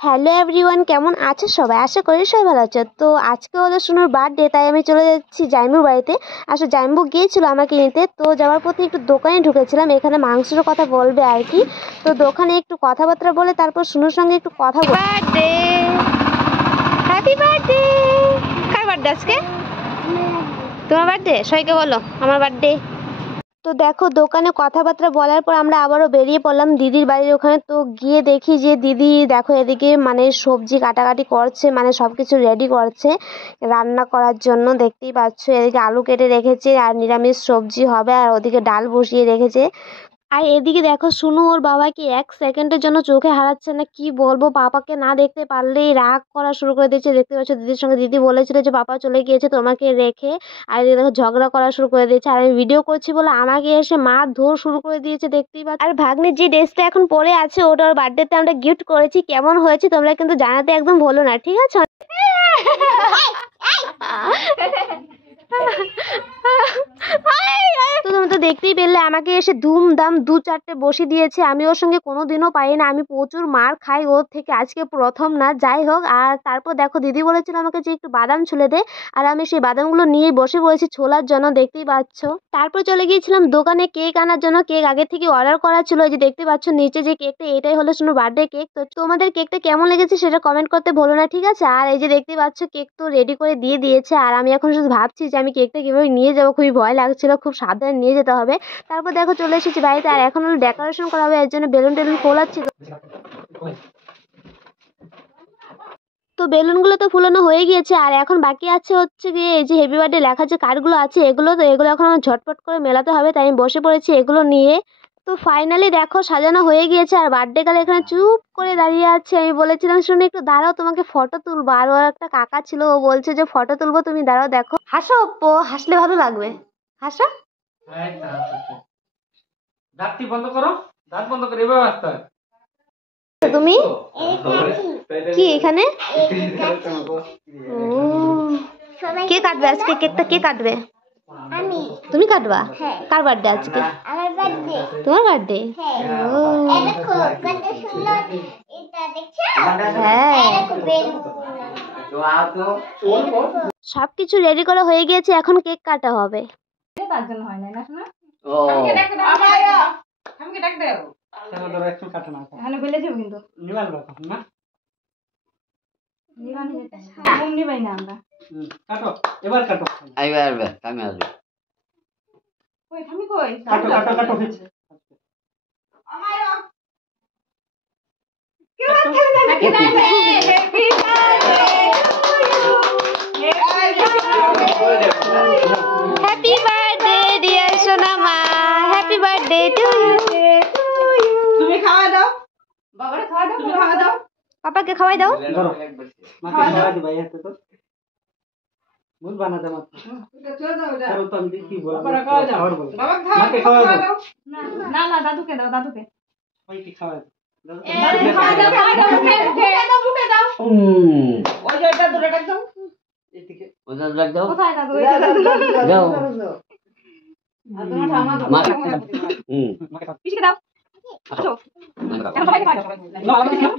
Hello everyone, কেমন আছো সবাই? আশা করি সবাই ভালো আছো। তো আজকে হলো সোনুর বার্থডে, তাই আমি চলে যাচ্ছি জাইম্বুর বাড়িতে। আসলে জাইম্বু গিয়েছিল আমাকে নিতে, তো যাওয়ার পথে একটু দোকানে ঢুকেছিলাম, এখানে মাংসের কথা বলবে আর কি। তো দোকানে একটু কথাবার্তা বলে তারপর সোনুর সঙ্গে একটু কথা বল। Birthday, happy birthday. কার বার্থডে আজকে? তোমার বার্থডে? সবাইকে বলো আমার বার্থডে। তো দেখো দোকানে কথাবার্তা বলার পর আমরা আবারও বেরিয়ে পড়লাম দিদির বাড়ির ওখানে। তো গিয়ে দেখি যে দিদি দেখো এদিকে মানে সবজি কাটাকাটি করছে, মানে সব কিছু রেডি করছে রান্না করার জন্য। দেখতেই পাচ্ছ এদিকে আলু কেটে রেখেছে আর নিরামিষ সবজি হবে, আর ওদিকে ডাল বসিয়ে রেখেছে। আর এদিকে দেখো শুনু ওর বাবাকে এক সেকেন্ডের জন্য চোখে হারাচ্ছে না। কি বলবো, পাপাকে না দেখতে পারলেই রাগ করা শুরু করে দিয়েছে। দেখতে পাচ্ছ দিদির সঙ্গে দিদি বলেছিল যে পাপা চলে গিয়েছে তোমাকে রেখে, আর এদিকে দেখো ঝগড়া করা শুরু করে দিয়েছে। আর আমি ভিডিও করছি বলে আমাকে এসে মারধর শুরু করে দিয়েছে, দেখতেই পাচ্ছ। আর ভাগ্নের যে ড্রেসটা এখন পরে আছে ওটা ওর বার্থডেতে আমরা গিফট করেছি। কেমন হয়েছে তোমরা কিন্তু জানাতে একদম ভুলো না, ঠিক আছে? তো তোমরা তো দেখতেই পেলে আমাকে এসে ধুমধাম 2-4টে বসি দিয়েছে। আমি ওর সঙ্গে কোনোদিনও পারি না, আমি প্রচুর মার খাই ওর থেকে, আজকে প্রথম না। যাই হোক, আর তারপর দেখো দিদি বলেছিল আমাকে যে একটু বাদাম ছুলে দে, আর আমি সেই বাদামগুলো নিয়েই বসে পড়েছি ছোলার জন্য, দেখতেই পাচ্ছ। তারপর চলে গিয়েছিলাম দোকানে কেক আনার জন্য। কেক আগে থেকে অর্ডার করা ছিল, এই যে দেখতে পাচ্ছ নিচে যে কেকটা, এটাই হলো শুনো বার্থডে কেক। তো তোমাদের কেকটা কেমন লেগেছে সেটা কমেন্ট করতে ভুলো না, ঠিক আছে? আর এই যে দেখতে পাচ্ছ কেক তো রেডি করে দিয়ে দিয়েছে, আর আমি এখন শুধু ভাবছি যে আমি কেকটা কীভাবে নিয়ে যাবো, খুবই ভয় লাগছিল, খুব সাবধানে নিয়ে যেতে হবে। তারপর দেখো চলে এসেছি বাড়িতে, আর এখন হলো ডেকোরেশন করা হবে, এর জন্য বেলুন টেলুন ফোলাচ্ছি। তো বেলুনগুলো তো ফুলানো হয়ে গিয়েছে, আর এখন বাকি আছে হচ্ছে গিয়ে এই যে হ্যাপি বার্থডে লেখা যে কার্ডগুলো আছে এগুলো। তো এগুলো এখন আমার ঝটপট করে মেলাতে হবে, তাই আমি বসে পড়েছি এগুলো নিয়ে। তো ফাইনালি দেখো সাজানো হয়ে গিয়েছে, আর বার্থডে গার্ল এখানে চুপ করে দাঁড়িয়ে আছে। আমি বলেছিলাম শুনে একটু দাঁড়াও, তোমাকে ফটো তুলবো। আর ওর একটা কাকা ছিল, ও বলছে যে ফটো তুলবো, তুমি দাঁড়াও। দেখো হাসো অপ্পো, হাসলে ভালো লাগবে, হাসো। দাঁতটি বন্ধ করো, দাঁত বন্ধ করে এভাবে আসতে হয়। তুমি কি এখানে? কে কাটবে আজকে কেকটা? কে কাটবে? আমি। তুমি কাটবা? হ্যাঁ। কার বার্থডে আজকে? আমার বার্থডে। তোমার বার্থডে? হ্যাঁ। ও এই দেখো কত সুন্দর, এটা দেখছো? হ্যাঁ, এই দেখো বেলুন। সবকিছু রেডি করা হয়ে গিয়েছে, এখন কেক কাটা হবে। তার জন্য হয় না শোনা। ও আমাকে ডাক দাও। চলো ধরো একটু কাটো না। এখানে বেলে যাবো কিন্তু। নিবাল বাবা না? নিবানি যেতে। ঘুম নিবাই না আমরা। কাটো, এবার কাটো। আসবে আমি আসবে। কই থামি কই? কাটো কাটো কাটো। আমারও। কি বার্থডে নাকি না? Happy birthday. Happy birthday dear সোনামা, হ্যাপি বার্থডে টু ইউ। তুমি খাওয়া দাও। বাবারে খাওয়া দাও, তুমি খাওয়া দাও। পাপাকে খাওয়াই দাও। ধরো মাকে খাওয়া দিবা এই হাতে তো মুল বানাতে মাত্র। এটা চলে দাও এটা। ধরো তো আমি কি বলবো, বাবারে খাওয়া দাও। খাবার বলো। বাবা মাকে খাওয়া খাওয়া দাও। দাও। না না দাদুকে দাও, দাদুকে। ওই কি খাওয়া দাও। খাওয়া দাও, খাওয়া দাও, মুখে দাও, মুখে দাও। ওই যে এটা দূরে রাখ দাও। এদিকে ওদের রাখ দাও। কোথায় দাদু? এই যে দাদু। দাও। আর তোমার ঠাম্মা দাও। মা। মাকে খাও। পিছকে দাও। আসো। এখন সবাইকে খাওয়া দাও। না আমি খাও।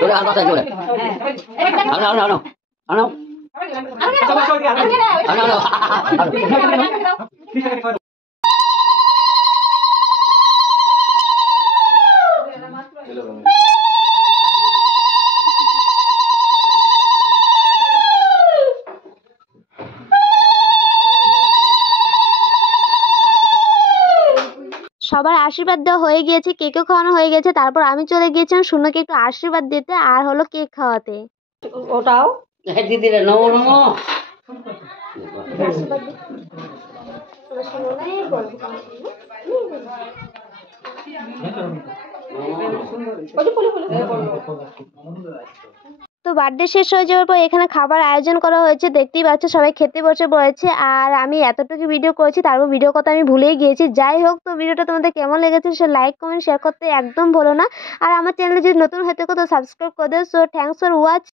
তোরে আর কথা জোরে। আনো। আচ্ছা বসো কি আনো। ঠিক আছে খাও। সবার আশীর্বাদ দেওয়া হয়ে গিয়েছে, কেকও খাওয়ানো হয়ে গেছে। তারপর আমি চলে গিয়েছিলাম শুনুকে একটু আশীর্বাদ দিতে, আর হলো কেক খাওয়াতে। ওটাও দিদি রে নমো নমো। তো বার্থডে শেষ হয়ে যাওয়ার পর এখানে খাবার আয়োজন করা হয়েছে, দেখতেই পাচ্ছ সবাই খেতে বসে পড়েছে। আর আমি এতটুকু ভিডিও করেছি, তারপর ভিডিও কথা আমি ভুলেই গিয়েছি। যাই হোক, তো ভিডিওটা তোমাদের কেমন লেগেছে সে লাইক কমেন্ট শেয়ার করতে একদম ভুলো না। আর আমার চ্যানেলে যদি নতুন হয়ে থাকো তো সাবস্ক্রাইব করে দিও। So thanks for watch.